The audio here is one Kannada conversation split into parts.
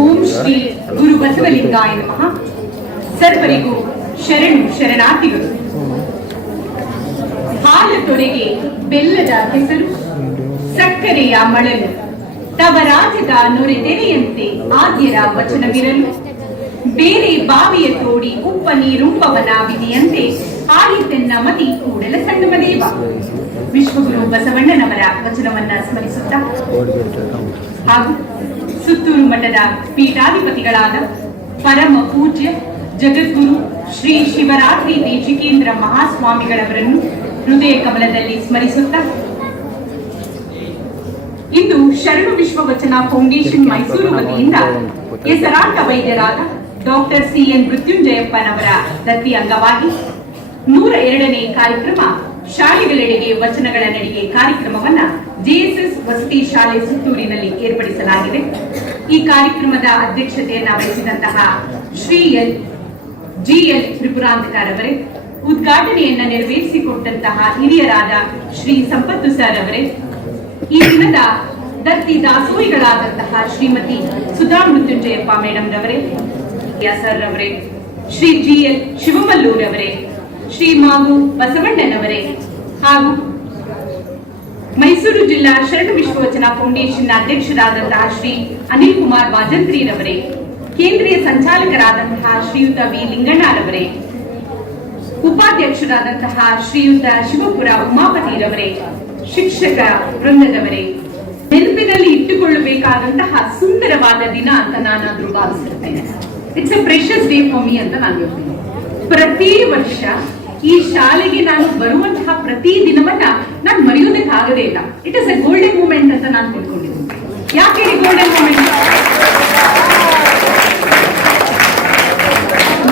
ಓಂ ಶ್ರೀ ಗುರು ಬಸವಲಿಂಗಾಯ ನಮಃ. ಸರ್ವರಿಗೂ ಶರಣು ಶರಣಾರ್ಥಿಗಳು. ಹಾಲ ತೊರೆಗೆ ಬೆಲ್ಲದ ಹೆಸರು ಸಕ್ಕರೆಯ ಮಳಲು, ತವರಾಜದ ನುರೆದೆರೆಯಂತೆ ಆದ್ಯರ ವಚನವಿರಲು, ಬೇರೆ ಬಾವಿಯ ತೋಡಿ ಉಪ್ಪ ನೀರುಂಬವನ ವಿಧಿಯಂತೆ ಆಡಿತೆನ್ನ ಮತಿ ಕೂಡಲ ಸಂಗಮದೇವ ವಿಶ್ವಗುರು ಬಸವಣ್ಣನವರ ವಚನವನ್ನ ಸ್ಮರಿಸುತ್ತಾ. ಹಾಗೂ ಸುತ್ತೂರು ಮಠದ ಪೀಠಾಧಿಪತಿಗಳಾದ ಪರಮ ಪೂಜ್ಯ ಜಗದ್ಗುರು ಶ್ರೀ ಶಿವರಾತ್ರಿ ದೇಶಿಕೇಂದ್ರ ಮಹಾಸ್ವಾಮಿಗಳವರನ್ನು ಹೃದಯ ಕಮಲದಲ್ಲಿ ಸ್ಮರಿಸುತ್ತಾ ಇಂದು ಶರಣು ವಿಶ್ವವಚನ ಫೌಂಡೇಶನ್ ಮೈಸೂರು ವತಿಯಿಂದ ಹೆಸರಾಂತ ವೈದ್ಯರಾದ ಡಾಕ್ಟರ್ ಸಿ ಎನ್ ಮೃತ್ಯುಂಜಯಪ್ಪನವರ ದತ್ತಿ ಅಂಗವಾಗಿ ನೂರ ಎರಡನೇ ಕಾರ್ಯಕ್ರಮ ಶಾಲೆಗಳೆಡೆಗೆ ವಚನಗಳ ನಡಿಗೆ ಕಾರ್ಯಕ್ರಮವನ್ನ ಜೆಎಸ್ಎಸ್ ವಸತಿ ಶಾಲೆ ಸುತ್ತೂರಿನಲ್ಲಿ ಏರ್ಪಡಿಸಲಾಗಿದೆ. ಈ ಕಾರ್ಯಕ್ರಮದ ಅಧ್ಯಕ್ಷತೆಯನ್ನ ವಹಿಸಿದಂತಹ Shri L G L Tripurantakar ಅವರೇ, ಉದ್ಘಾಟನೆಯನ್ನ ನೆರವೇರಿಸಿಕೊಟ್ಟಂತಹ ಹಿರಿಯರಾದ ಶ್ರೀ ಸಂಪತ್ತು ಸರ್ ಅವರೇ, ಈ ದಿನದ ದತ್ತಿ ದಾಸೋಹಿಗಳಾದಂತಹ ಶ್ರೀಮತಿ ಸುಧಾ ಮೃತ್ಯುಂಜಯಪ್ಪ ಮೇಡಮ್ ರವರೇ ಸರ್ ಅವರೇ, ಶ್ರೀ ಜಿ ಎಲ್ ಶಿವಮಲ್ಲೂರ್ ಅವರೇ ಶ್ರೀ ಮಾವು ಬಸವಣ್ಣನವರೇ ಹಾಗೂ ಮೈಸೂರು ಜಿಲ್ಲಾ ಶರಣ ವಿಶ್ವವಚನ ಫೌಂಡೇಶನ್ ಅಧ್ಯಕ್ಷರಾದಂತಹ ಶ್ರೀ ಅನಿಲ್ ಕುಮಾರ್ ಬಾಜಂತ್ರಿರವರೇ, ಕೇಂದ್ರೀಯ ಸಂಚಾಲಕರಾದಂತಹ ಶ್ರೀಯುತ ವಿ ಲಿಂಗಣ್ಣರವರೇ, ಉಪಾಧ್ಯಕ್ಷರಾದಂತಹ ಶ್ರೀಯುತ ಶಿವಪುರ ಉಮಾಪತಿರವರೇ, ಶಿಕ್ಷಕ ವೃಂದದವರೇ, ನೆನಪಿನಲ್ಲಿ ಇಟ್ಟುಕೊಳ್ಳಬೇಕಾದಂತಹ ಸುಂದರವಾದ ದಿನ ಅಂತ ನಾನಾದ್ರೂ ಭಾವಿಸಿರ್ತೇನೆ. It's a precious day for me ಅಂತ ನಾನು ಹೇಳ್ತೀನಿ. ಪ್ರತಿ ವರ್ಷ ಈ ಶಾಲೆಗೆ ನಾನು ಬರುವಂತಹ ಪ್ರತಿ ದಿನವನ್ನ ಆಗದೇ ಇಲ್ಲ. It is a golden moment ಅಂತ ನಾನು ತಿಳ್ಕೊಂಡಿದ್ದೀನಿ. ಯಾಕೆ ಗೋಲ್ಡನ್ ಮೂಮೆಂಟ್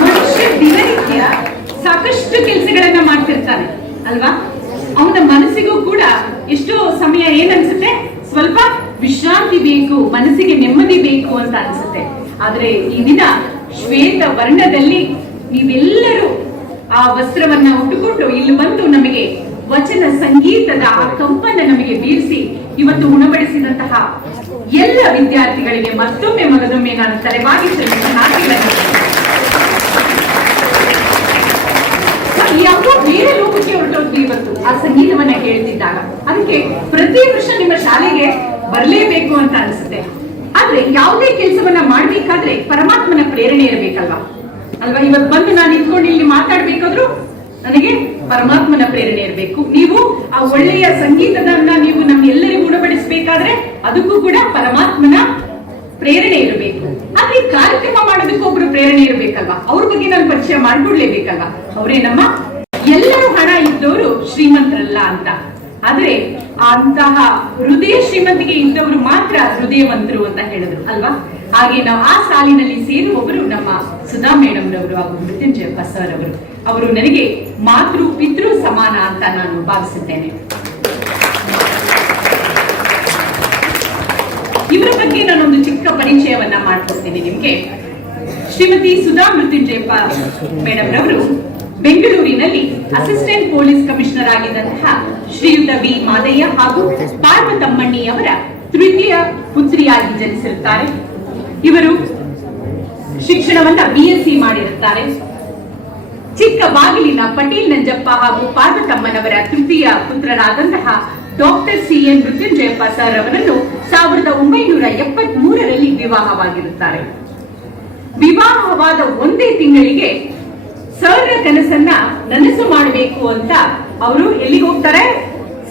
ಮನುಷ್ಯ ದಿನನಿತ್ಯ ಸಾಕಷ್ಟು ಕೆಲಸಗಳನ್ನ ಮಾಡ್ತಿರ್ತಾನೆ, ಅಲ್ವಾ? ಅವನ ಮನಸ್ಸಿಗೂ ಕೂಡ ಎಷ್ಟೋ ಸಮಯ ಏನನ್ಸುತ್ತೆ? ಸ್ವಲ್ಪ ವಿಶ್ರಾಂತಿ ಬೇಕು, ಮನಸ್ಸಿಗೆ ನೆಮ್ಮದಿ ಬೇಕು ಅಂತ ಅನ್ಸುತ್ತೆ. ಆದ್ರೆ ಈ ದಿನ ಶ್ವೇತ ವರ್ಣದಲ್ಲಿ ನೀವೆಲ್ಲರೂ ಆ ವಸ್ತ್ರವನ್ನ ಉಟ್ಟುಕೊಂಡು ಇಲ್ಲಿ ಬಂದು ನಮಗೆ ವಚನ ಸಂಗೀತದ ಆ ನಮಗೆ ಬೀರಿಸಿ ಇವತ್ತು ಉಣಬಡಿಸಿದಂತಹ ಎಲ್ಲ ವಿದ್ಯಾರ್ಥಿಗಳಿಗೆ ಮತ್ತೊಮ್ಮೆ ಮಗದೊಮ್ಮೆ ನಾನು ತಲೆಬಾಗಿ ಯಾವುದೋ ಬೇರೆ ಲೋಕಕ್ಕೆ ಹೊರಟೋದ್ವಿ ಇವತ್ತು. ಆ ಸಂಗೀತವನ್ನ ಕೇಳ್ತಿದ್ದಾಗ. ಅದಕ್ಕೆ ಪ್ರತಿ ವರ್ಷ ನಿಮ್ಮ ಶಾಲೆಗೆ ಬರಲೇಬೇಕು ಅಂತ ಅನಿಸುತ್ತೆ. ಆದ್ರೆ ಯಾವುದೇ ಕೆಲಸವನ್ನ ಮಾಡ್ಬೇಕಾದ್ರೆ ಪರಮಾತ್ಮನ ಪ್ರೇರಣೆ ಇರಬೇಕಲ್ವಾ? ಅಲ್ವಾ? ಇವತ್ತು ಬಂದು ನಾನು ನಿಂತ್ಕೊಂಡು ಇಲ್ಲಿ ಮಾತಾಡ್ಬೇಕಾದ್ರೂ ನನಗೆ ಪರಮಾತ್ಮನ ಪ್ರೇರಣೆ ಇರಬೇಕು. ನೀವು ಆ ಒಳ್ಳೆಯ ಸಂಗೀತದನ್ನ ನೀವು ನಮ್ಮೆಲ್ಲರಿಗೂ ಗುಣಪಡಿಸಬೇಕಾದ್ರೆ ಅದಕ್ಕೂ ಕೂಡ ಪರಮಾತ್ಮನ ಪ್ರೇರಣೆ ಇರಬೇಕು. ಆದ್ರೆ ಕಾರ್ಯಕ್ರಮ ಮಾಡೋದಕ್ಕೂ ಒಬ್ರು ಪ್ರೇರಣೆ ಇರಬೇಕಲ್ವಾ? ಅವ್ರ ಬಗ್ಗೆ ನಾನು ಪರಿಚಯ ಮಾಡ್ಕೊಡ್ಲೇಬೇಕಲ್ವಾ? ಅವರೇ ನಮ್ಮ ಎಲ್ಲರೂ ಹಣ ಇದ್ದವರು ಶ್ರೀಮಂತರಲ್ಲ ಅಂತ. ಆದ್ರೆ ಅಂತಹ ಹೃದಯ ಶ್ರೀಮಂತಿಗೆ ಇದ್ದವರು ಮಾತ್ರ ಹೃದಯವಂತರು ಅಂತ ಹೇಳಿದ್ರು, ಅಲ್ವಾ? ಹಾಗೆ ನಾವು ಆ ಸಾಲಿನಲ್ಲಿ ಸೇರುವವರು ನಮ್ಮ ಸುಧಾ ಮೇಡಮ್ರವರು ಹಾಗೂ ಮೃತ್ಯುಂಜಯ ಸರ್ ಅವರು ನನಗೆ ಮಾತೃ, ಪಿತೃ ಸಮಾನ ಅಂತ ನಾನು ಭಾವಿಸುತ್ತೇನೆ. ಇವರ ಬಗ್ಗೆ ನಾನೊಂದು ಚಿಕ್ಕ ಪರಿಚಯವನ್ನ ಮಾಡ್ಕೊಡ್ತೀನಿ ನಿಮ್ಗೆ. ಶ್ರೀಮತಿ ಸುಧಾ ಮೃತ್ಯುಂಜಯಪ್ಪ ಮೇಡಮ್ ರವರು ಬೆಂಗಳೂರಿನಲ್ಲಿ ಅಸಿಸ್ಟೆಂಟ್ ಪೊಲೀಸ್ ಕಮಿಷನರ್ ಆಗಿದ್ದಂತಹ ಶ್ರೀಯುತ ವಿ ಮಾದಯ್ಯ ಹಾಗೂ ಪಾರ್ವತಮ್ಮಣ್ಣಿ ಅವರ ತೃತೀಯ ಪುತ್ರಿಯಾಗಿ ಜನಿಸಿರುತ್ತಾರೆ. ಇವರು ಶಿಕ್ಷಣವನ್ನ ಬಿ ಎಸ್ ಸಿ ಮಾಡಿರುತ್ತಾರೆ. ಚಿಕ್ಕ ಬಾಗಿಲಿನ ಪಟೇಲ್ ನಂಜಪ್ಪ ಹಾಗೂ ಪಾರ್ವತಮ್ಮನವರ ತೃತೀಯ ಪುತ್ರರಾದಂತಹ doctor C N Mrityunjayappa sir ಅವರನ್ನು ಸಾವಿರದ ಒಂಬೈನೂರ ಎಪ್ಪತ್ತ್ ಮೂರರಲ್ಲಿ ವಿವಾಹವಾಗಿರುತ್ತಾರೆ. ವಿವಾಹವಾದ ಒಂದೇ ತಿಂಗಳಿಗೆ ಸರ್ ಕನಸನ್ನ ನನಸು ಮಾಡಬೇಕು ಅಂತ ಅವರು ಎಲ್ಲಿಗೆ ಹೋಗ್ತಾರೆ?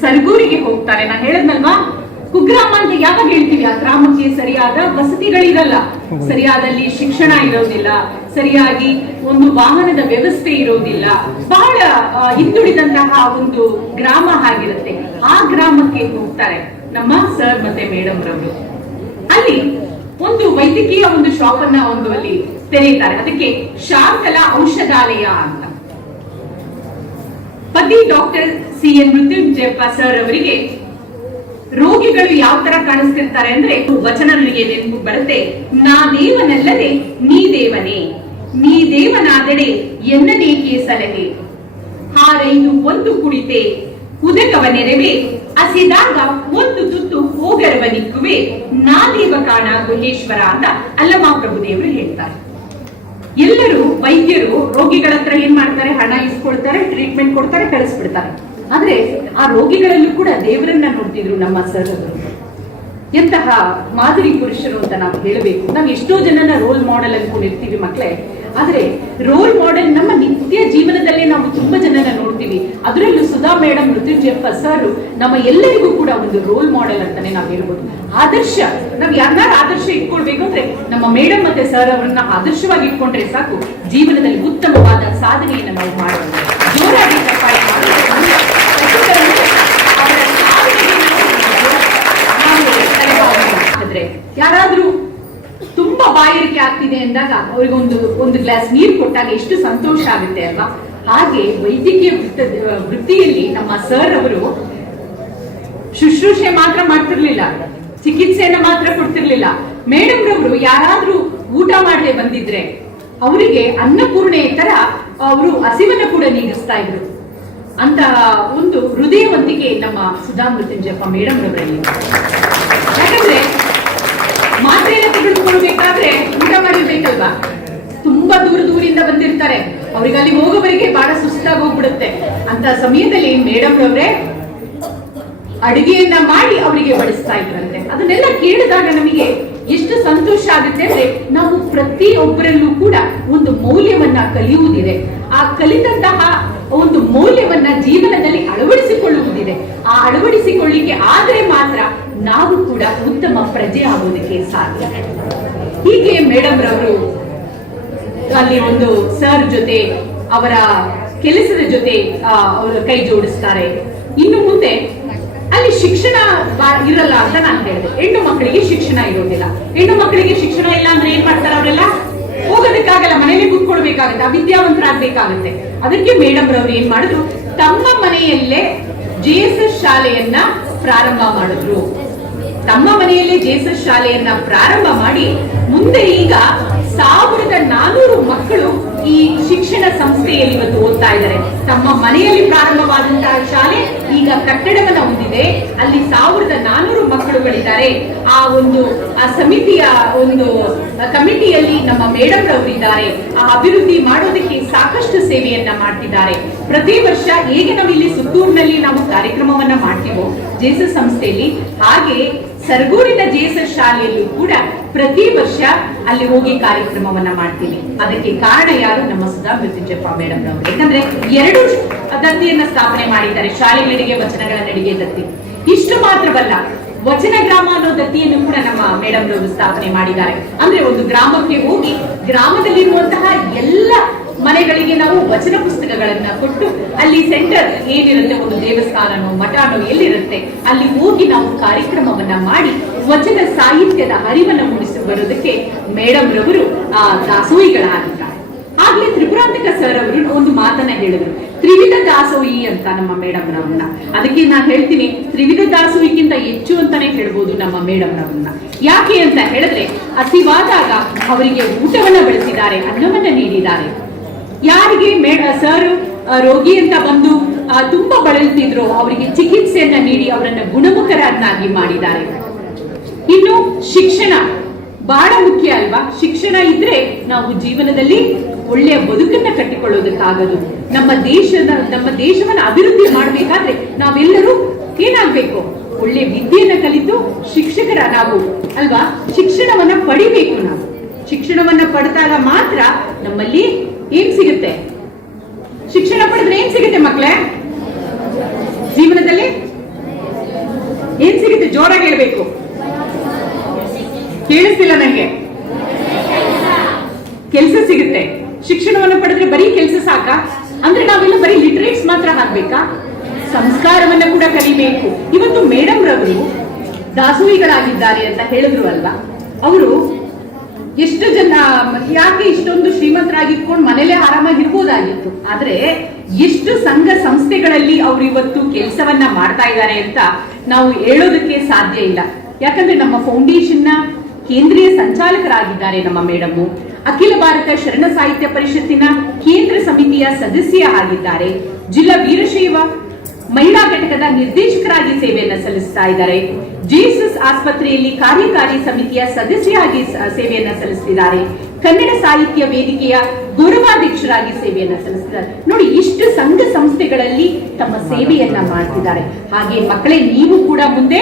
ಸರ್ಗೂರಿಗೆ ಹೋಗ್ತಾರೆ. ನಾನು ಹೇಳದ್ನಲ್ವಾ? ಕುಗ್ರಾಮ ಅಂತ ಯಾವಾಗ ಹೇಳ್ತೀವಿ? ಆ ಗ್ರಾಮಕ್ಕೆ ಸರಿಯಾದ ವಸತಿಗಳಿರಲ್ಲ. ಸರಿಯಾದಲ್ಲಿ ಶಿಕ್ಷಣ ಇರೋದಿಲ್ಲ, ಸರಿಯಾಗಿ ಒಂದು ವಾಹನದ ವ್ಯವಸ್ಥೆ ಇರೋದಿಲ್ಲ. ಬಹಳ ಹಿಂದುಳಿದಂತಹ ಒಂದು ಗ್ರಾಮ ಆಗಿರುತ್ತೆ. ಆ ಗ್ರಾಮಕ್ಕೆ ಹೋಗ್ತಾರೆ ನಮ್ಮ ಸರ್ ಮತ್ತೆ ಮೇಡಮ್ ರವರು. ಅಲ್ಲಿ ಒಂದು ವೈದ್ಯಕೀಯ ಒಂದು ಶಾಪ್ ಅನ್ನ ಒಂದು ಅಲ್ಲಿ ತೆರೆಯುತ್ತಾರೆ. ಅದಕ್ಕೆ ಶಾಂತಲ ಔಷಧಾಲಯ ಅಂತ. ಪತಿ doctor C N Mrityunjayappa sir ಅವರಿಗೆ ರೋಗಿಗಳು ಯಾವ ತರ ಕಾಣಿಸ್ತಿರ್ತಾರೆ ಅಂದ್ರೆ ವಚನ ನನಗೆ ನೆನಪು ಬರುತ್ತೆ. ನಾ ದೇವನಲ್ಲದೆ ನೀ ದೇವನೇ. ನೀ ದೇವನಾದಡೆ ಎನ್ನನೇಕೆ ಸಲಹೆ ಹಾರೈದು ಒಂದು ಕುಡಿತೆ. ಉದಕವ ನೆರವೆ. ಹಸಿದಾಗ ಒಂದು ತುತ್ತು ಹೋಗರವ ನಿಕ್ಕುವೆ. ನಾದೇವ ಕಾಣ ಗುಹೇಶ್ವರ ಅಂತ ಪ್ರಭು ಪ್ರಭುದೇವರು ಹೇಳ್ತಾರೆ. ಎಲ್ಲರೂ ವೈದ್ಯರು ರೋಗಿಗಳ ಹತ್ರ ಏನ್ ಮಾಡ್ತಾರೆ? ಹಣ ಇಸ್ಕೊಳ್ತಾರೆ ಟ್ರೀಟ್ಮೆಂಟ್ ಕೊಡ್ತಾರೆ, ಕಳಿಸ್ಬಿಡ್ತಾರೆ. ಆದ್ರೆ ಆ ರೋಗಿಗಳಲ್ಲೂ ಕೂಡ ದೇವರನ್ನ ನೋಡ್ತಿದ್ರು ನಮ್ಮ ಸರ್ ಅವರು. ಎಂತಹ ಮಾದರಿ ಪುರುಷರು ಅಂತ ನಾವು ಹೇಳಬೇಕು. ನಾವು ಎಷ್ಟೋ ಜನನ ರೋಲ್ ಮಾಡೆಲ್ ಅನ್ಕೊಂಡಿರ್ತೀವಿ ಮಕ್ಕಳೇ ಆದ್ರೆ ರೋಲ್ ಮಾಡೆಲ್ ನಮ್ಮ ನಿತ್ಯ ಜೀವನದಲ್ಲೇ ನಾವು ತುಂಬಾ ಜನನ ನೋಡ್ತೀವಿ. ಅದರಲ್ಲೂ ಸುಧಾ ಮೇಡಮ್ ಮೃತ್ಯುಂಜಯಪ್ಪ ಸರ್ ನಮ್ಮ ಎಲ್ಲರಿಗೂ ಕೂಡ ಒಂದು ರೋಲ್ ಮಾಡೆಲ್ ಅಂತಾನೆ ನಾವು ಹೇಳ್ಬೋದು. ಆದರ್ಶ, ನಾವು ಯಾರನ್ನಾರು ಆದರ್ಶ ಇಟ್ಕೊಳ್ಬೇಕು ಅಂದ್ರೆ ನಮ್ಮ ಮೇಡಮ್ ಮತ್ತೆ ಸರ್ ಅವರನ್ನ ಆದರ್ಶವಾಗಿ ಇಟ್ಕೊಂಡ್ರೆ ಸಾಕು. ಜೀವನದಲ್ಲಿ ಉತ್ತಮವಾದ ಸಾಧನೆಯನ್ನು ನಾವು ಮಾಡಬಹುದು ಜೋರಾಗಿ ಚಪ್ಪಾಳೆ ಮಾಡೋದ್ರ ಮೂಲಕ ಪ್ರತಿಯೊಬ್ಬರನ್ನು ಅವರ ಸಾಧನೆಯನ್ನು ನಾವು ತಲೆಬಾಗೋಣ. ಆದ್ರೆ ಯಾರಾದ್ರೂ ತುಂಬಾ ಬಾಯಾರಿಕೆ ಆಗ್ತಿದೆ ಅಂದಾಗ ಅವ್ರಿಗೆ ಒಂದು ಒಂದು ಗ್ಲಾಸ್ ನೀರು ಕೊಟ್ಟಾಗ ಎಷ್ಟು ಸಂತೋಷ ಆಗುತ್ತೆ ಅಲ್ವಾ? ಹಾಗೆ ವೈದ್ಯಕೀಯ ವೃತ್ತ, ವೃತ್ತಿಯಲ್ಲಿ ನಮ್ಮ ಸರ್ ಅವರು ಶುಶ್ರೂಷೆ ಮಾತ್ರ ಮಾಡ್ತಿರ್ಲಿಲ್ಲ, ಚಿಕಿತ್ಸೆಯನ್ನ ಮಾತ್ರ ಕೊಡ್ತಿರ್ಲಿಲ್ಲ. ಮೇಡಮ್ ರವರು ಯಾರಾದ್ರೂ ಊಟ ಮಾಡದೆ ಬಂದಿದ್ರೆ ಅವರಿಗೆ ಅನ್ನಪೂರ್ಣೆ ತರ ಅವರು ಹಸಿವನ್ನ ಕೂಡ ನೀಗಿಸ್ತಾ ಇದ್ರು. ಅಂತ ಒಂದು ಹೃದಯವಂತಿಕೆ ನಮ್ಮ ಸುಧಾ ಮೃತ್ಯುಂಜಪ್ಪ ಮೇಡಮ್ ರವರಲ್ಲಿ. ಯಾಕಂದ್ರೆ ತೆಗೆದುಕೊಳ್ಬೇಕಾದ್ರೆ ಊಟ ಮಾಡಿರ್ಬೇಕಲ್ವಾ? ತುಂಬಾ ದೂರ ದೂರಿಂದ ಬಂದಿರ್ತಾರೆ. ಅವ್ರಿಗೆ ಅಲ್ಲಿ ಹೋಗೋವರೆಗೆ ಬಹಳ ಸುಸ್ತಾಗಿ ಹೋಗ್ಬಿಡುತ್ತೆ. ಅಂತ ಸಮಯದಲ್ಲಿ ಮೇಡಮ್ ಅವರೇ ಅಡಿಗೆಯನ್ನ ಮಾಡಿ ಅವರಿಗೆ ಬಡಿಸ್ತಾ ಇದ್ರಂತೆ. ಅದನ್ನೆಲ್ಲ ಕೇಳಿದಾಗ ನಮಗೆ ಎಷ್ಟು ಸಂತೋಷ ಆಗುತ್ತೆ ಅಂದ್ರೆ ನಾವು ಪ್ರತಿಯೊಬ್ಬರಲ್ಲೂ ಕೂಡ ಒಂದು ಮೌಲ್ಯವನ್ನ ಕಲಿಯುವುದಿದೆ. ಆ ಕಲಿತಂತಹ ಒಂದು ಮೌಲ್ಯವನ್ನ ಜೀವನದಲ್ಲಿ ಅಳವಡಿಸಿಕೊಳ್ಳುವುದಿದೆ. ಆ ಅಳವಡಿಸಿಕೊಳ್ಳಿಕ್ಕೆ ಆದ್ರೆ ಮಾತ್ರ ನಾವು ಕೂಡ ಉತ್ತಮ ಪ್ರಜೆ ಆಗೋದಕ್ಕೆ ಸಾಧ್ಯ. ಹೀಗೆ ಮೇಡಮ್ ರವರು ಅಲ್ಲಿ ಒಂದು ಸರ್ ಜೊತೆ, ಅವರ ಕೆಲಸದ ಜೊತೆ ಅವರು ಕೈ ಜೋಡಿಸ್ತಾರೆ. ಇನ್ನು ಮುಂದೆ ಅಲ್ಲಿ ಶಿಕ್ಷಣ ಇರಲ್ಲ ಅಂತ ನಾನು ಹೇಳಿದೆ. ಹೆಣ್ಣು ಮಕ್ಕಳಿಗೆ ಶಿಕ್ಷಣ ಇರೋದಿಲ್ಲ. ಹೆಣ್ಣು ಮಕ್ಕಳಿಗೆ ಶಿಕ್ಷಣ ಇಲ್ಲ ಅಂದ್ರೆ ಏನ್ ಮಾಡ್ತಾರೆ ಅವರೆಲ್ಲ? ಹೋಗೋದಕ್ಕಾಗಲ್ಲ, ಮನೇಲಿ ಕೂತ್ಕೊಳ್ಬೇಕಾಗತ್ತೆ, ಅವಿದ್ಯಾವಂತರಾಗ್ಬೇಕಾಗುತ್ತೆ. ಅದಕ್ಕೆ ಮೇಡಮ್ ರವರು ಏನ್ ಮಾಡಿದ್ರು? ತಮ್ಮ ಮನೆಯಲ್ಲೇ ಜೆ ಎಸ್ ಎಸ್ ಶಾಲೆಯನ್ನ ಪ್ರಾರಂಭ ಮಾಡಿದ್ರು. ತಮ್ಮ ಮನೆಯಲ್ಲೇ ಜೇಸಸ್ ಶಾಲೆಯನ್ನ ಪ್ರಾರಂಭ ಮಾಡಿ, ಮುಂದೆ ಈಗ ಸಾವಿರದ ನಾನೂರು ಮಕ್ಕಳು ಈ ಶಿಕ್ಷಣ ಸಂಸ್ಥೆಯಲ್ಲಿ ಇವತ್ತು ಓದ್ತಾ ಇದ್ದಾರೆ. ತಮ್ಮ ಮನೆಯಲ್ಲಿ ಪ್ರಾರಂಭವಾದಂತಹ ಶಾಲೆ ಈಗ ಕಟ್ಟಡವನ್ನ ಹೊಂದಿದೆ. ಅಲ್ಲಿ ಸಾವಿರದ ನಾನೂರು ಮಕ್ಕಳುಗಳಿದ್ದಾರೆ. ಆ ಒಂದು, ಆ ಸಮಿತಿಯ ಒಂದು ಕಮಿಟಿಯಲ್ಲಿ ನಮ್ಮ ಮೇಡಮ್ ರವರಿದ್ದಾರೆ ಆ ಅಭಿವೃದ್ಧಿ ಮಾಡೋದಕ್ಕೆ ಸಾಕಷ್ಟು ಸೇವೆಯನ್ನ ಮಾಡ್ತಿದ್ದಾರೆ. ಪ್ರತಿ ವರ್ಷ ಹೇಗೆ ನಾವು ಇಲ್ಲಿ ಸುತ್ತೂರಿನಲ್ಲಿ ನಾವು ಕಾರ್ಯಕ್ರಮವನ್ನ ಮಾಡ್ತೀವೋ, ಜೇಸಸ್ ಸಂಸ್ಥೆಯಲ್ಲಿ ಹಾಗೆ ಸರಗೂರಿನ ಜೇಸಸ್ ಶಾಲೆಯಲ್ಲೂ ಕೂಡ ಪ್ರತಿ ವರ್ಷ ಅಲ್ಲಿ ಹೋಗಿ ಕಾರ್ಯಕ್ರಮವನ್ನ ಮಾಡ್ತೀವಿ. ಅದಕ್ಕೆ ಕಾರಣ ಯಾರು? ನಮ್ಮ ಸುಧಾ ಮೃತ್ಯುಂಜಪ್ಪ ಮೇಡಮ್ ಅವರು ಯಾಕಂದ್ರೆ ಎರಡು ದತ್ತಿಯನ್ನ ಸ್ಥಾಪನೆ ಮಾಡಿದ್ದಾರೆ. ಶಾಲೆಗಳಿಗೆ, ವಚನಗಳ ನಡಿಗೆ ದತ್ತಿ ಇಷ್ಟು ಮಾತ್ರವಲ್ಲ ವಚನ ಗ್ರಾಮ ಅನ್ನೋ ದತ್ತಿಯನ್ನು ಕೂಡ ನಮ್ಮ ಮೇಡಮ್ ರವರು ಸ್ಥಾಪನೆ ಮಾಡಿದ್ದಾರೆ. ಅಂದ್ರೆ ಒಂದು ಗ್ರಾಮಕ್ಕೆ ಹೋಗಿ ಗ್ರಾಮದಲ್ಲಿರುವಂತಹ ಎಲ್ಲ ಮನೆಗಳಿಗೆ ನಾವು ವಚನ ಪುಸ್ತಕಗಳನ್ನ ಕೊಟ್ಟು ಅಲ್ಲಿ ಸೆಂಟರ್ ಏನಿರುತ್ತೆ, ಒಂದು ದೇವಸ್ಥಾನನೋ ಮಠನೋ ಎಲ್ಲಿರುತ್ತೆ, ಅಲ್ಲಿ ಹೋಗಿ ನಾವು ಕಾರ್ಯಕ್ರಮವನ್ನ ಮಾಡಿ ವಚನ ಸಾಹಿತ್ಯದ ಅರಿವನ್ನು ಮೂಡಿಸಿ ಬರೋದಕ್ಕೆ ಮೇಡಮ್ ರವರು, ಆ, ದಾಸೋಹಿಗಳಾಗಿದ್ದಾರೆ. ಆಗ್ಲೇ ತ್ರಿಪುರಾಂತಕ ಸರ್ ಅವರು ಒಂದು ಮಾತನ್ನ ಹೇಳಿದ್ರು. ತ್ರಿವಿಧ ದಾಸೋಹಿ ಅಂತ ನಮ್ಮ ಮೇಡಮ್ ರವನ್ನ ಅದಕ್ಕೆ ನಾನು ಹೇಳ್ತೀನಿ, ತ್ರಿವಿಧ ದಾಸೋಹಿಗಿಂತ ಹೆಚ್ಚು ಅಂತಾನೆ ಹೇಳ್ಬೋದು ನಮ್ಮ ಮೇಡಮ್ ರವನ್ನ ಯಾಕೆ ಅಂತ ಹೇಳಿದ್ರೆ, ಹಸಿವಾದಾಗ ಅವರಿಗೆ ಊಟವನ್ನ ಬೆಳೆಸಿದ್ದಾರೆ, ಅನ್ನವನ್ನ ನೀಡಿದ್ದಾರೆ. ಯಾರಿಗೆ ಮೇಡ ಸರ್ ರೋಗಿ ಅಂತ ಬಂದು ತುಂಬಾ ಬಳಲ್ತಿದ್ರು, ಅವರಿಗೆ ಚಿಕಿತ್ಸೆಯನ್ನ ನೀಡಿ ಅವರನ್ನ ಗುಣಮುಖರನ್ನಾಗಿ ಮಾಡಿದ್ದಾರೆ. ಇನ್ನು ಶಿಕ್ಷಣ ಬಹಳ ಮುಖ್ಯ ಅಲ್ವಾ? ಶಿಕ್ಷಣ ಇದ್ರೆ ನಾವು ಜೀವನದಲ್ಲಿ ಒಳ್ಳೆಯ ಬದುಕನ್ನ ಕಟ್ಟಿಕೊಳ್ಳೋದಕ್ಕಾಗದು. ನಮ್ಮ ದೇಶದ, ನಮ್ಮ ದೇಶವನ್ನ ಅಭಿವೃದ್ಧಿ ಮಾಡಬೇಕಾದ್ರೆ ನಾವೆಲ್ಲರೂ ಏನಾಗಬೇಕು? ಒಳ್ಳೆ ವಿದ್ಯೆಯನ್ನ ಕಲಿತು ಶಿಕ್ಷಕರ ನಾವು, ಅಲ್ವಾ? ಶಿಕ್ಷಣವನ್ನ ಪಡಿಬೇಕು ನಾವು. ಶಿಕ್ಷಣವನ್ನ ಪಡೆದಾಗ ಮಾತ್ರ ನಮ್ಮಲ್ಲಿ ಏನ್ ಸಿಗುತ್ತೆ? ಶಿಕ್ಷಣ ಪಡೆದ್ರೆ ಏನ್ ಸಿಗುತ್ತೆ ಮಕ್ಕಳೇ ಜೀವನದಲ್ಲಿ ಏನ್ ಸಿಗುತ್ತೆ? ಜೋರಾಗಿ ಹೇಳ್ಬೇಕು. ಕೇಳಿಸ್ತಿಲ್ಲ ನಂಗೆ? ಕೆಲಸ ಸಿಗುತ್ತೆ. ಶಿಕ್ಷಣವನ್ನು ಪಡೆದ್ರೆ ಬರೀ ಕೆಲಸ ಸಾಕ? ಅಂದ್ರೆ ನಾವೆಲ್ಲ ಬರೀ ಲಿಟ್ರೇಟ್ಸ್ ಮಾತ್ರ ಆಗ್ಬೇಕಾ ಸಂಸ್ಕಾರವನ್ನ ಕೂಡ ಕಲಿಬೇಕು. ಇವತ್ತು ಮೇಡಮ್ ರವರು ದಾಸೋಹಿಗಳಾಗಿದ್ದಾರೆ ಅಂತ ಹೇಳಿದ್ರು ಅಲ್ಲ ಅವರು ಎಷ್ಟು ಜನ, ಯಾಕೆ ಇಷ್ಟೊಂದು ಶ್ರೀಮಂತರಾಗಿಟ್ಕೊಂಡು ಮನೇಲೆ ಆರಾಮಾಗಿರ್ಬೋದಾಗಿತ್ತು ಆದ್ರೆ ಎಷ್ಟು ಸಂಘ ಸಂಸ್ಥೆಗಳಲ್ಲಿ ಅವರು ಇವತ್ತು ಕೆಲಸವನ್ನ ಮಾಡ್ತಾ ಇದ್ದಾರೆ ಅಂತ ನಾವು ಹೇಳೋದಕ್ಕೆ ಸಾಧ್ಯ ಇಲ್ಲ. ಯಾಕಂದ್ರೆ ನಮ್ಮ ಫೌಂಡೇಶನ್ನ ಕೇಂದ್ರೀಯ ಸಂಚಾಲಕರಾಗಿದ್ದಾರೆ ನಮ್ಮ ಮೇಡಮ್ಮು ಅಖಿಲ ಭಾರತ ಶರಣ ಸಾಹಿತ್ಯ ಪರಿಷತ್ತಿನ ಕೇಂದ್ರ ಸಮಿತಿಯ ಸದಸ್ಯ ಆಗಿದ್ದಾರೆ. ಜಿಲ್ಲಾ ವೀರಶೈವ ಮಹಿಳಾ ಘಟಕದ ನಿರ್ದೇಶಕರಾಗಿ ಸೇವೆಯನ್ನು ಸಲ್ಲಿಸ್ತಾ ಇದ್ದಾರೆ. ಜೇಸಸ್ ಆಸ್ಪತ್ರೆಯಲ್ಲಿ ಕಾರ್ಯಕಾರಿ ಸಮಿತಿಯ ಸದಸ್ಯರಾಗಿ ಸೇವೆಯನ್ನು ಸಲ್ಲಿಸ್ತಿದ್ದಾರೆ. ಕನ್ನಡ ಸಾಹಿತ್ಯ ವೇದಿಕೆಯ ಗೌರವಾಧ್ಯಕ್ಷರಾಗಿ ಸೇವೆಯನ್ನ ಸಲ್ಲಿಸ್ತಿದ್ದಾರೆ ನೋಡಿ, ಇಷ್ಟು ಸಂಘ ಸಂಸ್ಥೆಗಳಲ್ಲಿ ತಮ್ಮ ಸೇವೆಯನ್ನ ಮಾಡ್ತಿದ್ದಾರೆ. ಹಾಗೆ ಮಕ್ಕಳೇ, ನೀವು ಕೂಡ ಮುಂದೆ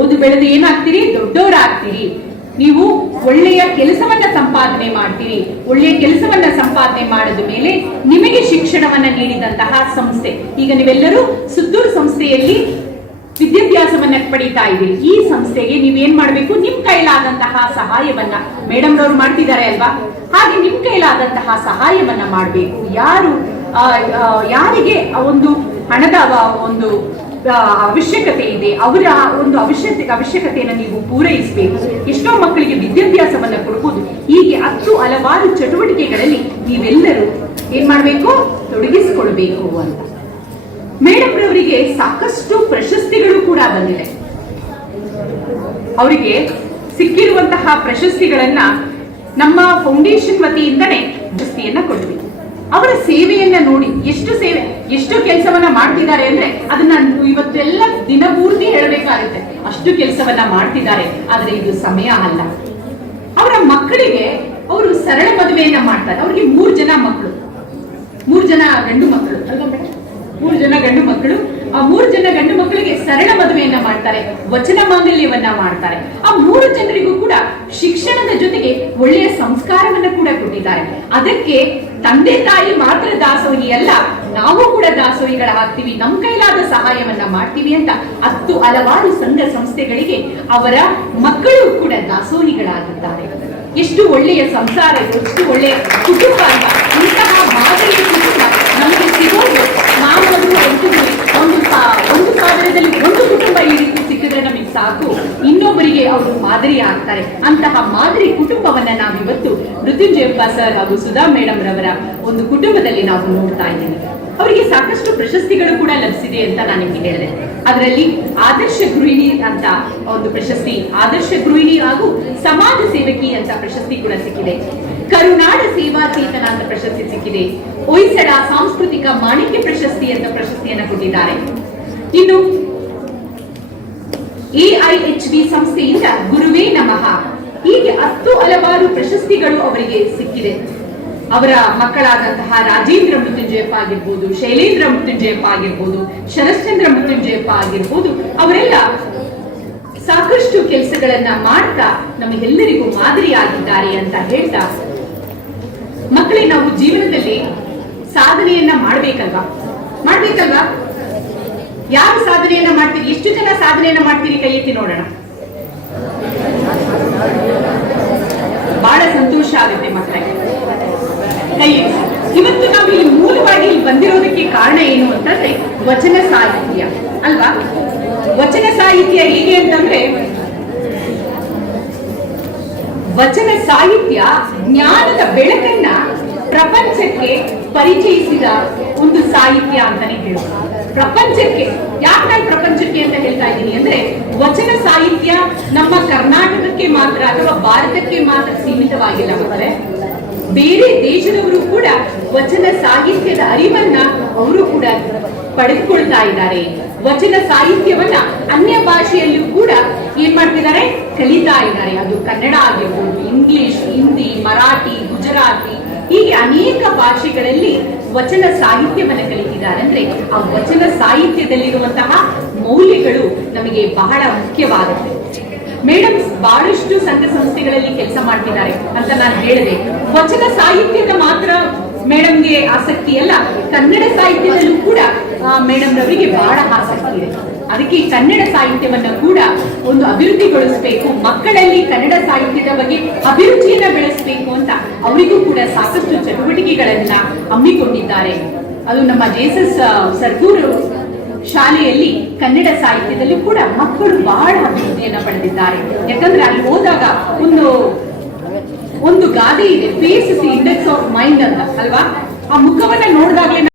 ಓದು, ಬೆಳೆದು ಏನಾಗ್ತೀರಿ? ದೊಡ್ಡವರಾಗ್ತೀರಿ. ನೀವು ಒಳ್ಳೆಯ ಕೆಲಸವನ್ನ ಸಂಪಾದನೆ ಮಾಡ್ತೀರಿ. ಒಳ್ಳೆಯ ಕೆಲಸವನ್ನ ಸಂಪಾದನೆ ಮಾಡಿದ ಮೇಲೆ ನಿಮಗೆ ಶಿಕ್ಷಣವನ್ನ ನೀಡಿದಂತಹ ಸಂಸ್ಥೆ. ಈಗ ನೀವೆಲ್ಲರೂ ಸುತ್ತೂರು ಸಂಸ್ಥೆಯಲ್ಲಿ ವಿದ್ಯಾಭ್ಯಾಸವನ್ನ ಪಡೀತಾ ಇದೆ ಈ ಸಂಸ್ಥೆಗೆ ನೀವೇನ್ ಮಾಡ್ಬೇಕು? ನಿಮ್ ಕೈಲಾದಂತಹ ಸಹಾಯವನ್ನ. ಮೇಡಮ್ ರವರು ಮಾಡ್ತಿದ್ದಾರೆ ಅಲ್ವಾ? ಹಾಗೆ ನಿಮ್ ಕೈಲಾದಂತಹ ಸಹಾಯವನ್ನ ಮಾಡಬೇಕು. ಯಾರು ಯಾರಿಗೆ ಒಂದು ಹಣದ ಒಂದು ಅವಶ್ಯಕತೆ ಇದೆ. ಅವರ ಒಂದು ಅವಶ್ಯಕತೆ ಅವಶ್ಯಕತೆಯನ್ನು ನೀವು ಪೂರೈಸಬೇಕು. ಎಷ್ಟೋ ಮಕ್ಕಳಿಗೆ ವಿದ್ಯಾಭ್ಯಾಸವನ್ನ ಕೊಡಬಹುದು ಹೀಗೆ ಹತ್ತು ಹಲವಾರು ಚಟುವಟಿಕೆಗಳಲ್ಲಿ ನೀವೆಲ್ಲರೂ ಏನ್ ಮಾಡಬೇಕು? ತೊಡಗಿಸಿಕೊಳ್ಬೇಕು ಅಂತ. ಮೇಡಮ್ ರವರಿಗೆ ಸಾಕಷ್ಟು ಪ್ರಶಸ್ತಿಗಳು ಕೂಡ ಬಂದಿದೆ. ಅವರಿಗೆ ಸಿಕ್ಕಿರುವಂತಹ ಪ್ರಶಸ್ತಿಗಳನ್ನ ನಮ್ಮ ಫೌಂಡೇಶನ್ ವತಿಯಿಂದನೇ ಪ್ರಶಸ್ತಿಯನ್ನ ಕೊಡ್ತೀವಿ. ಅವರ ಸೇವೆಯನ್ನ ನೋಡಿ, ಎಷ್ಟು ಸೇವೆ, ಎಷ್ಟು ಕೆಲಸವನ್ನ ಮಾಡ್ತಿದ್ದಾರೆ ಅಂದ್ರೆ ಅದನ್ನ ಇವತ್ತೆಲ್ಲ ದಿನಪೂರ್ತಿ ಹೇಳಬೇಕಾಗುತ್ತೆ. ಅಷ್ಟು ಕೆಲಸವನ್ನ ಮಾಡ್ತಿದ್ದಾರೆ, ಆದ್ರೆ ಇದು ಸಮಯ ಅಲ್ಲ. ಅವರ ಮಕ್ಕಳಿಗೆ ಅವರು ಸರಳ ಮದುವೆಯನ್ನ ಮಾಡ್ತಾರೆ. ಅವ್ರಿಗೆ ಮೂರ್ ಜನ ಮಕ್ಕಳು ಮೂರ್ ಜನ ಗಂಡು ಮಕ್ಕಳು ಮೂರ್ ಜನ ಗಂಡು ಮಕ್ಕಳು ಆ ಮೂರ್ ಜನ ಗಂಡು ಸರಳ ಮದುವೆಯನ್ನ ಮಾಡ್ತಾರೆ, ವಚನ ಮಾಂಗಲ್ಯವನ್ನ ಮಾಡ್ತಾರೆ. ಆ ಮೂರು ಜನರಿಗೂ ಕೂಡ ಶಿಕ್ಷಣದ ಜೊತೆಗೆ ಒಳ್ಳೆಯ ಸಂಸ್ಕಾರವನ್ನ ಕೂಡ ಕೊಟ್ಟಿದ್ದಾರೆ. ಅದಕ್ಕೆ ತಂದೆ ತಾಯಿ ಮಾತ್ರ ದಾಸೋಹಿ ಅಲ್ಲ, ನಾವು ಕೂಡ ದಾಸೋಹಿಗಳಾಗ್ತೀವಿ ನಮ್ಮ ಕೈಲಾದ ಸಹಾಯವನ್ನ ಮಾಡ್ತೀವಿ ಅಂತ ಹತ್ತು ಹಲವಾರು ಸಂಘ ಸಂಸ್ಥೆಗಳಿಗೆ ಅವರ ಮಕ್ಕಳು ಕೂಡ ದಾಸೋಹಿಗಳಾಗಿದ್ದಾರೆ. ಎಷ್ಟು ಒಳ್ಳೆಯ ಸಂಸಾರ, ಎಷ್ಟು ಒಳ್ಳೆಯ ಕುಟುಂಬ ಇಂತಹ ಮಾದರಿಯ ಕುಟುಂಬ ನಮಗೆ ಸಿಗೋದು ನಾವು ಒಂದು ಒಂದು ಸಾ- ಒಂದು ಕುಟುಂಬ ಈ ಸಿಕ್ಕಿದ್ರೆ ನಮಗೆ ಸಾಕು. ಇನ್ನೊಬ್ಬರಿಗೆ ಅವರು ಮಾದರಿ ಆಗ್ತಾರೆ. ಅಂತಹ ಮಾದರಿ ಕುಟುಂಬವನ್ನ ನಾವಿವತ್ತು ಮೃತ್ಯುಂಜಯಪ್ಪ ಸರ್ ಹಾಗೂ ಸುಧಾ ಮೇಡಮ್ ರವರ ಒಂದು ಕುಟುಂಬದಲ್ಲಿ ನಾವು ನೋಡ್ತಾ ಇದ್ದೀವಿ. ಅವರಿಗೆ ಸಾಕಷ್ಟು ಪ್ರಶಸ್ತಿಗಳು ಕೂಡ ಲಭಿಸಿದೆ ಅಂತ ನಾನು ನಿಮಗೆ ಅದರಲ್ಲಿ ಆದರ್ಶ ಗೃಹಿಣಿ ಅಂತ ಒಂದು ಪ್ರಶಸ್ತಿ, ಆದರ್ಶ ಗೃಹಿಣಿ ಹಾಗೂ ಸಮಾಜ ಸೇವಕಿ ಅಂತ ಪ್ರಶಸ್ತಿ ಕೂಡ ಸಿಕ್ಕಿದೆ. ಕರುನಾಡ ಸೇವಾ ಚೇತನ ಅಂತ ಪ್ರಶಸ್ತಿ ಸಿಕ್ಕಿದೆ. ಹೊಯ್ಸಳ ಸಾಂಸ್ಕೃತಿಕ ಮಾಣಿಕ್ಯ ಪ್ರಶಸ್ತಿ ಅಂತ ಪ್ರಶಸ್ತಿಯನ್ನು ಕೊಟ್ಟಿದ್ದಾರೆ. ಇನ್ನು ಎಐಎಚ್ ಬಿ ಸಂಸ್ಥೆಯಿಂದ ಗುರುವೇ ನಮಃ. ಹೀಗೆ ಹತ್ತು ಹಲವಾರು ಪ್ರಶಸ್ತಿಗಳು ಅವರಿಗೆ ಸಿಕ್ಕಿದೆ. ಅವರ ಮಕ್ಕಳಾದಂತಹ ರಾಜೇಂದ್ರ ಮೃತ್ಯುಂಜಯಪ್ಪ ಆಗಿರ್ಬೋದು, ಶೈಲೇಂದ್ರ ಮೃತ್ಯುಂಜಯಪ್ಪ ಆಗಿರ್ಬೋದು ಶರಶ್ಚಂದ್ರ ಮೃತ್ಯುಂಜಯಪ್ಪ ಆಗಿರ್ಬೋದು, ಅವರೆಲ್ಲ ಸಾಕಷ್ಟು ಕೆಲಸಗಳನ್ನ ಮಾಡ್ತಾ ನಮಗೆಲ್ಲರಿಗೂ ಮಾದರಿಯಾಗಿದ್ದಾರೆ ಅಂತ ಹೇಳ್ತಾ ಮಕ್ಕಳೇ, ನಾವು ಜೀವನದಲ್ಲಿ ಸಾಧನೆಯನ್ನ ಮಾಡ್ಬೇಕಲ್ವಾ? ಮಾಡ್ಬೇಕಲ್ವಾ? ಯಾರು ಸಾಧನೆಯನ್ನ ಮಾಡ್ತೀರಿ? ಎಷ್ಟು ಜನ ಸಾಧನೆಯನ್ನ ಮಾಡ್ತೀರಿ ಕೈ ಎತ್ತಿ ನೋಡೋಣ. ಬಹಳ ಸಂತೋಷ ಆಗುತ್ತೆ ಮಕ್ಕಳೇ. ಕೈ ಇವತ್ತು ನಾವು ಇಲ್ಲಿ ಮೂಲವಾಗಿ ಇಲ್ಲಿ ಬಂದಿರೋದಕ್ಕೆ ಕಾರಣ ಏನು ಅಂತಂದ್ರೆ ವಚನ ಸಾಹಿತ್ಯ, ಅಲ್ವಾ? ವಚನ ಸಾಹಿತ್ಯ ಹೇಗೆ ಅಂತಂದ್ರೆ ವಚನ ಸಾಹಿತ್ಯ ಜ್ಞಾನದ ಬೆಳಕನ್ನ ಪ್ರಪಂಚಕ್ಕೆ ಪರಿಚಯಿಸಿದ ಒಂದು ಸಾಹಿತ್ಯ ಅಂತಾನೆ ಹೇಳೋದು ಪ್ರಪಂಚಕ್ಕೆ, ಯಾಕೆ ನಾನು ಪ್ರಪಂಚಕ್ಕೆ ಅಂತ ಹೇಳ್ತಾ ಇದ್ದೀನಿ ಅಂದ್ರೆ ವಚನ ಸಾಹಿತ್ಯ ನಮ್ಮ ಕರ್ನಾಟಕಕ್ಕೆ ಮಾತ್ರ ಅಥವಾ ಭಾರತಕ್ಕೆ ಮಾತ್ರ ಸೀಮಿತವಾಗಿಲ್ಲ ಮಕ್ಕಳೇ ಬೇರೆ ದೇಶದವರು ಕೂಡ ವಚನ ಸಾಹಿತ್ಯದ ಅರಿವನ್ನ ಅವರು ಕೂಡ ಪಡೆದುಕೊಳ್ತಾ ಇದ್ದಾರೆ. ವಚನ ಸಾಹಿತ್ಯವನ್ನ ಅನ್ಯ ಭಾಷೆಯಲ್ಲೂ ಕೂಡ ಏನ್ ಮಾಡ್ತಿದ್ದಾರೆ? ಕಲಿತಾ ಇದ್ದಾರೆ. ಅದು ಕನ್ನಡ ಆಗಿರ್ಬೋದು, ಇಂಗ್ಲಿಷ್, ಹಿಂದಿ, ಮರಾಠಿ, ಗುಜರಾತಿ, ಹೀಗೆ ಅನೇಕ ಭಾಷೆಗಳಲ್ಲಿ ವಚನ ಸಾಹಿತ್ಯವನ್ನು ಕಲಿತಿದ್ದಾರೆ. ಅಂದ್ರೆ ಆ ವಚನ ಸಾಹಿತ್ಯದಲ್ಲಿರುವಂತಹ ಮೌಲ್ಯಗಳು ನಮಗೆ ಬಹಳ ಮುಖ್ಯವಾಗುತ್ತೆ. ಮೇಡಮ್ ಬಹಳಷ್ಟು ಸಂಘ ಸಂಸ್ಥೆಗಳಲ್ಲಿ ಕೆಲಸ ಮಾಡ್ತಿದ್ದಾರೆ ಅಂತ ನಾನು ಹೇಳಿದೆ. ವಚನ ಸಾಹಿತ್ಯದ ಮಾತ್ರ ಮೇಡಮ್ಗೆ ಆಸಕ್ತಿ ಅಲ್ಲ, ಕನ್ನಡ ಸಾಹಿತ್ಯದಲ್ಲೂ ಕೂಡ ಮೇಡಮ್ ರವರಿಗೆ ಬಹಳ ಆಸಕ್ತಿ ಇದೆ. ಅದಕ್ಕೆ ಕನ್ನಡ ಸಾಹಿತ್ಯವನ್ನ ಕೂಡ ಒಂದು ಅಭಿವೃದ್ಧಿಗೊಳಿಸಬೇಕು, ಮಕ್ಕಳಲ್ಲಿ ಕನ್ನಡ ಸಾಹಿತ್ಯದ ಬಗ್ಗೆ ಅಭಿರುಚಿಯನ್ನ ಬೆಳೆಸಬೇಕು ಅಂತ ಅವರಿಗೂ ಕೂಡ ಸಾಕಷ್ಟು ಚಟುವಟಿಕೆಗಳನ್ನ ಹಮ್ಮಿಕೊಂಡಿದ್ದಾರೆ. ಅದು ನಮ್ಮ ಜೇಸಸ್ ಸರ್ಗೂರು ಶಾಲೆಯಲ್ಲಿ ಕನ್ನಡ ಸಾಹಿತ್ಯದಲ್ಲಿ ಕೂಡ ಮಕ್ಕಳು ಬಹಳ ಅಭಿವೃದ್ಧಿಯನ್ನ ಪಡೆದಿದ್ದಾರೆ. ಯಾಕಂದ್ರೆ ಅಲ್ಲಿ ಹೋದಾಗ ಒಂದು ಒಂದು ಗಾದೆ ಇದೆ face is index of mind ಅಂತ ಅಲ್ವಾ? ಆ ಮುಖವನ್ನ ನೋಡಿದಾಗಲೇ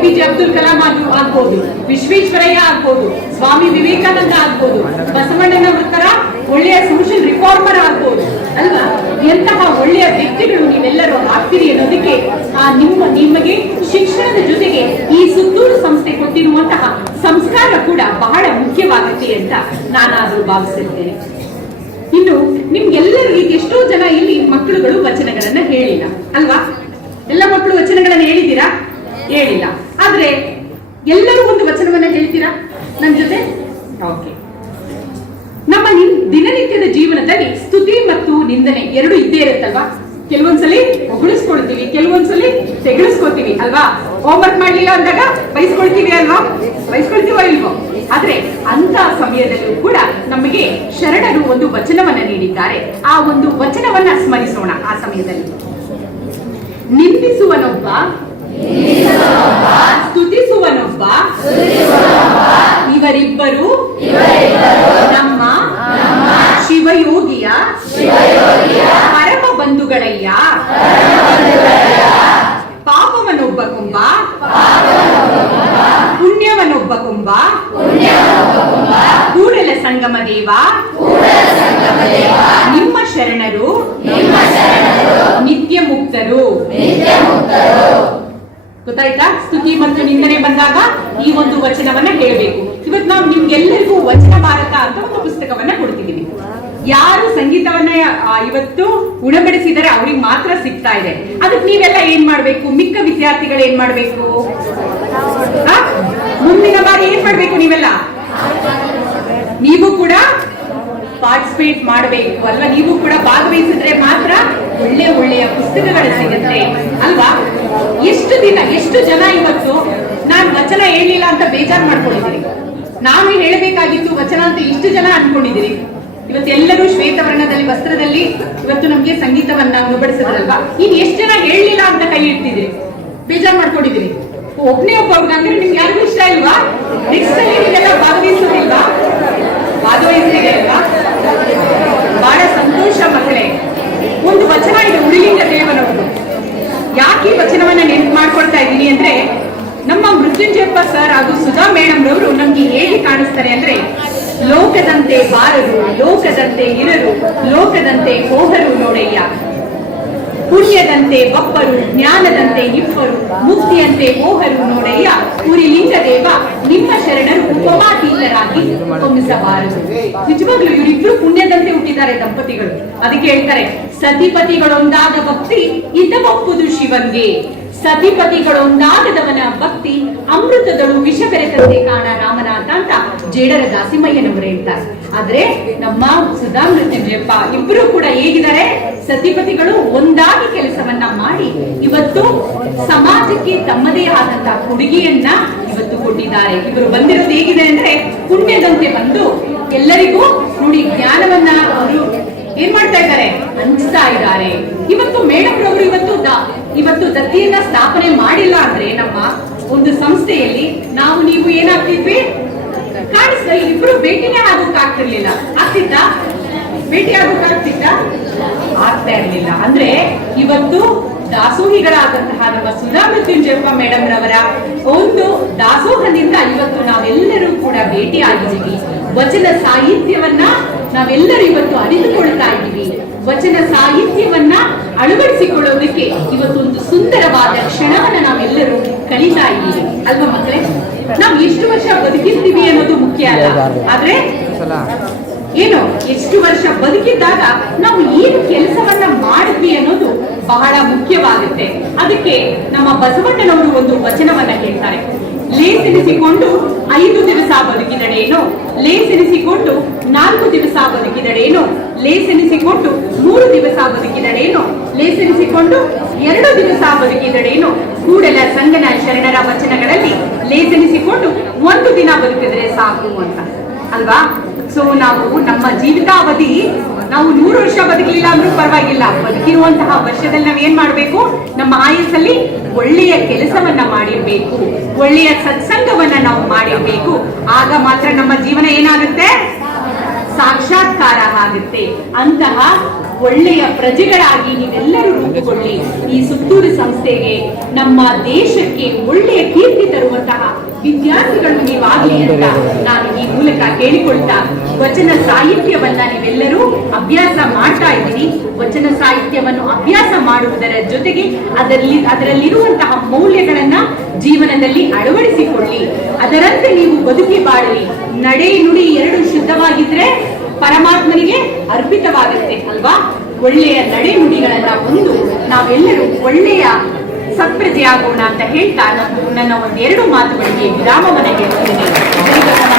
ಪಿ ಅಬ್ದುಲ್ ಕಲಾಂ ಆಗ್- ಆಗ್ಬೋದು, ವಿಶ್ವೇಶ್ವರಯ್ಯ ಆಗ್ಬೋದು, ಸ್ವಾಮಿ ವಿವೇಕಾನಂದ ಆಗ್ಬೋದು ಬಸವಣ್ಣನವರ ತರ ಒಳ್ಳೆಯ ಸೋಷಿಯಲ್ ರಿಫಾರ್ಮರ್ ಆಗ್ಬೋದು, ಅಲ್ವಾ? ಎಂತಹ ಒಳ್ಳೆಯ ವ್ಯಕ್ತಿಗಳು ನೀವೆಲ್ಲರೂ ಆಗ್ತೀರಿ ಅನ್ನೋದಕ್ಕೆ, ಆ, ನಿಮ್ಮ, ನಿಮಗೆ ಶಿಕ್ಷಣದ ಜೊತೆಗೆ ಈ ಸುತ್ತೂರು ಸಂಸ್ಥೆ ಕೊಟ್ಟಿರುವಂತಹ ಸಂಸ್ಕಾರ ಕೂಡ ಬಹಳ ಮುಖ್ಯವಾಗುತ್ತೆ ಅಂತ ನಾನಾದರೂ ಭಾವಿಸಿರ್ತೇನೆ. ಇನ್ನು ನಿಮ್ಗೆಲ್ಲರಿಗೆ ಎಷ್ಟೋ ಜನ ಇಲ್ಲಿ ಮಕ್ಕಳುಗಳು ವಚನಗಳನ್ನ ಹೇಳಿಲ್ಲ, ಅಲ್ವಾ? ಎಲ್ಲ ಮಕ್ಕಳು ವಚನಗಳನ್ನ ಹೇಳಿದ್ದೀರಾ? ಹೇಳಿಲ್ಲ. ಆದ್ರೆ ಎಲ್ಲರೂ ಒಂದು ವಚನವನ್ನ ಹೇಳ್ತೀರಾ? ನನ್ ಜೊತೆ? ಓಕೆ ನಮ್ಮ ನಿನ್- ದಿನನಿತ್ಯದ ಜೀವನದಲ್ಲಿ ಸ್ತುತಿ ಮತ್ತು ನಿಂದನೆ ಎರಡು ಇದ್ದೇ ಇರುತ್ತಲ್ವಾ? ಕೆಲವೊಂದ್ಸಲಿ ಹೊಗಳಿಸ್ಕೊಳ್ತೀವಿ, ಕೆಲವೊಂದ್ಸಲಿ ತೆಗಳಿಸ್ಕೊತೀವಿ ಅಲ್ವಾ? ಹೋಮ್ವರ್ಕ್ ಮಾಡ್ಲಿಲ್ಲ ಅಂದಾಗ ಬಯಸ್ಕೊಳ್ತೀವಿ ಅಲ್ವಾ? ಬೈಸ್ಕೊಳ್ತೀವೋ ಇಲ್ವೋ? ಆದ್ರೆ ಅಂತ ಸಮಯದಲ್ಲೂ ಕೂಡ ನಮಗೆ ಶರಣರು ಒಂದು ವಚನವನ್ನ ನೀಡಿದ್ದಾರೆ. ಆ ಒಂದು ವಚನವನ್ನ ಸ್ಮರಿಸೋಣ ಆ ಸಮಯದಲ್ಲಿ. ನಿಂದಿಸುವನೊಬ್ಬ ಸ್ತುತಿಸುವನೊಬ್ಬ. ಇವರಿಬ್ಬರು ನಮ್ಮ ಶಿವಯೋಗಿಯ ಪರಮ ಬಂಧುಗಳಯ್ಯ. ಪಾಪವನೊಬ್ಬ ಕುಂಬ. ಪುಣ್ಯವನೊಬ್ಬ ಕುಂಬ. ಕೂಡಲ ಸಂಗಮ ದೇವ ಇವತ್ತು ಉಣಬಡಿಸಿದರೆ ಅವ್ರಿಗೆ ಮಾತ್ರ ಸಿಗ್ತಾ ಇದೆ. ಅದಕ್ಕೆ ನೀವೆಲ್ಲ ಏನ್ ಮಾಡ್ಬೇಕು? ಮಿಕ್ಕ ವಿದ್ಯಾರ್ಥಿಗಳು ಏನ್ ಮಾಡ್ಬೇಕು? ಮುಂದಿನ ಬಾರಿ ಏನ್ ಮಾಡ್ಬೇಕು ನೀವೆಲ್ಲ? ನೀವು ಕೂಡ ಪಾರ್ಟಿಸಿಪೇಟ್ ಮಾಡಬೇಕು ಅಲ್ವಾ? ನೀವು ಕೂಡ ಭಾಗವಹಿಸಿದ್ರೆ ಮಾತ್ರ ಒಳ್ಳೆ ಒಳ್ಳೆಯ ಪುಸ್ತಕಗಳು ಸಿಗುತ್ತೆ. ಅಲ್ವಾ? ಎಷ್ಟು ದಿನ, ಎಷ್ಟು ಜನ ಇವತ್ತು ನಾನು ವಚನ ಹೇಳಿಲ್ಲ ಅಂತ ಬೇಜಾರ್ ಮಾಡ್ಕೊಂಡಿದ್ದೀನಿ. ನಾನು ಹೇಳಬೇಕಾಗಿತ್ತು ವಚನ ಅಂತ ಇಷ್ಟು ಜನ ಅನ್ಕೊಂಡಿದ್ದೀರಿ ಇವತ್ತೆಲ್ಲರೂ ಶ್ವೇತವರ್ಣದಲ್ಲಿ, ವಸ್ತ್ರದಲ್ಲಿ ಇವತ್ತು ನಮ್ಗೆ ಸಂಗೀತವನ್ನ ಉಣಬಡಿಸಿದ್ರಲ್ವಾ ಇನ್ ಎಷ್ಟು ಜನ ಹೇಳಲಿಲ್ಲ ಅಂತ ಕೈ ಇಡ್ತಿದ್ರಿ ಬೇಜಾರ್ ಮಾಡ್ಕೊಂಡಿದ್ದೀರಿ ಒಬ್ನೇ ಒಬ್ಬ ಅಂದ್ರೆ ನಿಮ್ಗೆ ಯಾರಿಗೂ ಇಷ್ಟ ಇಲ್ವಾ? ನೆಕ್ಸ್ಟ್ ಅಲ್ಲಿ ನೀವೆಲ್ಲ ಭಾಗವಹಿಸೋದಿಲ್ವಾ? ಭಾಗವಹಿಸ್ತೀರಿ ಅಲ್ವಾ ಬಹಳ ಸಂತೋಷ ಮಕ್ಕಳೇ. ಒಂದು ವಚನ ಇದೆ ಉಳಿಲಿಂಗ ದೇವನವರು ಯಾಕೆ ವಚನವನ್ನ ನೆನ್ಪು ಮಾಡ್ಕೊಳ್ತಾ ಇದ್ದೀನಿ ಅಂದ್ರೆ ನಮ್ಮ ಮೃತ್ಯುಂಜಯಪ್ಪ ಸರ್ ಹಾಗೂ ಸುಧಾ ಮೇಡಮ್ ರವರು ನಮ್ಗೆ ಹೇಗೆ ಕಾಣಿಸ್ತಾರೆ ಅಂದ್ರೆ ಲೋಕದಂತೆ ಬಾರರು ಲೋಕದಂತೆ ಇರರು ಲೋಕದಂತೆ ಹೋಗರು ನೋಡಯ್ಯ. ಪುಣ್ಯದಂತೆ ಒಬ್ಬರು ಜ್ಞಾನದಂತೆ ಇಬ್ಬರು ಮುಕ್ತಿಯಂತೆ ಹೋಗರು ನೋಡಯ್ಯ. ಪುರಿ ಲಿಂಗದೇವ ನಿಮ್ಮ ಶರಣರು ಉಪಮಾತೀತರಾಗಿ ಹೊಮ್ಮಿಸಬಾರದು ನಿಜವಾಗ್ಲೂ ಇವರಿಬ್ರು ಪುಣ್ಯದಂತೆ ಹುಟ್ಟಿದ್ದಾರೆ ದಂಪತಿಗಳು. ಅದಕ್ಕೆ ಹೇಳ್ತಾರೆ, ಸತಿಪತಿಗಳೊಂದಾದ ಭಕ್ತಿ, ಇದ್ದವಪ್ಪುದು ಶಿವನ್ಗೆ. ಸತಿಪತಿಗಳೊಂದಾಗದವನ ಭಕ್ತಿ, ಅಮೃತದಳು ವಿಷ ಬೆರೆತಂತೆ ಕಾಣ ರಾಮನಾಥ ಅಂತ ಜೇಡರ ದಾಸಿಮಯ್ಯನವರು ಹೇಳ್ತಾರೆ. ಆದ್ರೆ ನಮ್ಮ ಸುಧಾ ಮೃತ್ಯುಂಜಯಪ್ಪ ಇಬ್ರು ಕೂಡ ಹೇಗಿದ್ದಾರೆ? ಸತಿಪತಿಗಳು ಒಂದಾಗಿ ಕೆಲಸವನ್ನ ಮಾಡಿ ಇವತ್ತು ಸಮಾಜಕ್ಕೆ ತಮ್ಮದೇ ಆದಂತಹ ಕೊಡುಗೆಯನ್ನ ಇವತ್ತು ಕೊಟ್ಟಿದ್ದಾರೆ. ಇವರು ಬಂದಿರೋದು ಹೇಗಿದೆ ಅಂದ್ರೆ ಪುಣ್ಯದಂತೆ ಬಂದು ಎಲ್ಲರಿಗೂ ನೋಡಿ ಜ್ಞಾನವನ್ನ ಅವರು ಏನ್ ಮಾಡ್ತಾ ಇದ್ದಾರೆ? ಹಂಚ್ತಾ ಇದ್ದಾರೆ. ಇವತ್ತು ಮೇಡಮ್ ರವರು ಇವತ್ತು ಇವತ್ತು ದತ್ತಿಯನ್ನ ಸ್ಥಾಪನೆ ಮಾಡಿಲ್ಲ ಅಂದ್ರೆ ನಮ್ಮ ಒಂದು ಸಂಸ್ಥೆಯಲ್ಲಿ ನಾವು ನೀವು ಏನಾಗ್ತಿದ್ವಿ? ಕಾಣಿಸ್ತಾ ಇಬ್ರು ಭೇಟಿನೇ ಆಗೋಕ್ ಆಗ್ತಿರ್ಲಿಲ್ಲ. ಆಗ್ತಿತ್ತಾ? ಭೇಟಿ ಆಗೋಕ್ ಆಗ್ತಿತ್ತಾ? ಆಗ್ತಾ ಇರ್ಲಿಲ್ಲ. ಅಂದ್ರೆ ಇವತ್ತು ದಾಸೋಹಿಗಳಾದಂತಹ ನಮ್ಮ ಸುಧಾ ಮೃತ್ಯುಂಜಯಪ್ಪ ಮೇಡಮ್ ರವರ ಒಂದು ದಾಸೋಹದಿಂದ ಇವತ್ತು ನಾವೆಲ್ಲರೂ ಕೂಡ ಭೇಟಿ ಆಗಿದ್ದೀವಿ ವಚನ ಸಾಹಿತ್ಯವನ್ನ ನಾವೆಲ್ಲರೂ ಇವತ್ತು ಅರಿತುಕೊಳ್ತಾ ಇದ್ದೀವಿ. ವಚನ ಸಾಹಿತ್ಯವನ್ನ ಅಳವಡಿಸಿಕೊಳ್ಳೋದಕ್ಕೆ ಇವತ್ತೊಂದು ಸುಂದರವಾದ ಕ್ಷಣವನ್ನ ನಾವೆಲ್ಲರೂ ಕಲಿತಾ ಇದ್ದೀವಿ. ಅಲ್ವಾ ಮಕ್ಕಳೇ? ನಾವು ಎಷ್ಟು ವರ್ಷ ಬದುಕಿರ್ತೀವಿ ಅನ್ನೋದು ಮುಖ್ಯ ಅಲ್ಲ. ಆದ್ರೆ ಏನು? ಎಷ್ಟು ವರ್ಷ ಬದುಕಿದ್ದಾಗ ನಾವು ಏನು ಕೆಲಸವನ್ನ ಮಾಡಿದ್ವಿ ಅನ್ನೋದು ಬಹಳ ಮುಖ್ಯವಾಗುತ್ತೆ. ಅದಕ್ಕೆ ನಮ್ಮ ಬಸವಣ್ಣನವರು ಒಂದು ವಚನವನ್ನ ಹೇಳ್ತಾರೆ. ಲೇಸೆನಿಸಿಕೊಂಡು ಐದು ದಿವಸ ಬದುಕಿದಡೇನೋ ಲೇಸೆನಿಸಿಕೊಂಡು ನಾಲ್ಕು ದಿವಸ ಬದುಕಿದಡೇನೋ ಲೇಸೆನಿಸಿಕೊಂಡು ಮೂರು ದಿವಸ ಬದುಕಿದಡೇನೋ ಲೇಸೆನಿಸಿಕೊಂಡು ಎರಡು ದಿವಸ ಬದುಕಿದಡೇನೋ ಕೂಡಲ ಸಂಗನ ಶರಣರ ವಚನಗಳಲ್ಲಿ ಲೇಸೆನಿಸಿಕೊಂಡು ಒಂದು ದಿನ ಬದುಕಿದರೆ ಸಾಕು ಅಂತ. ಅಲ್ವಾ? ಸೊ ನಾವು ನಮ್ಮ ಜೀವಿತಾವಧಿ, ನಾವು ನೂರು ವರ್ಷ ಬದುಕಲಿಲ್ಲ ಅಂದ್ರೂ ಪರವಾಗಿಲ್ಲ. ಬದುಕಿರುವಂತಹ ವರ್ಷದಲ್ಲಿ ನಾವು ಏನ್ ಮಾಡ್ಬೇಕು? ನಮ್ಮ ಆಯಸ್ಸಲ್ಲಿ ಒಳ್ಳೆಯ ಕೆಲಸವನ್ನ ಮಾಡಿರ್ಬೇಕು. ಒಳ್ಳೆಯ ಸತ್ಸಂಗವನ್ನ ನಾವು ಮಾಡಿರ್ಬೇಕು. ಆಗ ಮಾತ್ರ ನಮ್ಮ ಜೀವನ ಏನಾಗುತ್ತೆ? ಸಾಕ್ಷಾತ್ಕಾರ ಆಗುತ್ತೆ. ಅಂತಹ ಒಳ್ಳೆಯ ಪ್ರಜೆಗಳಾಗಿ ನೀವೆಲ್ಲರೂ ರೂಪುಗೊಳ್ಳಿ ಈ ಸುತ್ತೂರು ಸಂಸ್ಥೆಗೆ, ನಮ್ಮ ದೇಶಕ್ಕೆ ಒಳ್ಳೆಯ ಕೀರ್ತಿ ತರುವಂತಹ ವಿದ್ಯಾರ್ಥಿಗಳು ನೀವಾಗಲಿ ಅಂತ ನಾನು ಈ ಮೂಲಕ ಕೇಳಿಕೊಳ್ತಾ ವಚನ ಸಾಹಿತ್ಯವನ್ನ ನೀವೆಲ್ಲರೂ ಅಭ್ಯಾಸ ಮಾಡ್ತಾ ಇದ್ದೀರಿ. ವಚನ ಸಾಹಿತ್ಯವನ್ನು ಅಭ್ಯಾಸ ಮಾಡುವುದರ ಜೊತೆಗೆ ಅದರಲ್ಲಿ ಅದರಲ್ಲಿರುವಂತಹ ಮೌಲ್ಯಗಳನ್ನ ಜೀವನದಲ್ಲಿ ಅಳವಡಿಸಿಕೊಳ್ಳಿ. ಅದರಂತೆ ನೀವು ಬದುಕಿ ಬಾಳಲಿ. ನಡೆ ನುಡಿ ಎರಡು ಶುದ್ಧವಾಗಿದ್ರೆ ಪರಮಾತ್ಮನಿಗೆ ಅರ್ಪಿತವಾಗುತ್ತೆ ಅಲ್ವಾ? ಒಳ್ಳೆಯ ನಡೆ ನುಡಿಗಳನ್ನ ಒಂದು ನಾವೆಲ್ಲರೂ ಒಳ್ಳೆಯ ಸತ್ಪ್ರಜೆಯಾಗೋಣ ಅಂತ ಹೇಳ್ತಾ ನನ್ನ ಒಂದೆರಡು ಮಾತುಗಳಿಗೆ ವಿರಾಮವನ್ನು ಹೇಳ್ತೇನೆ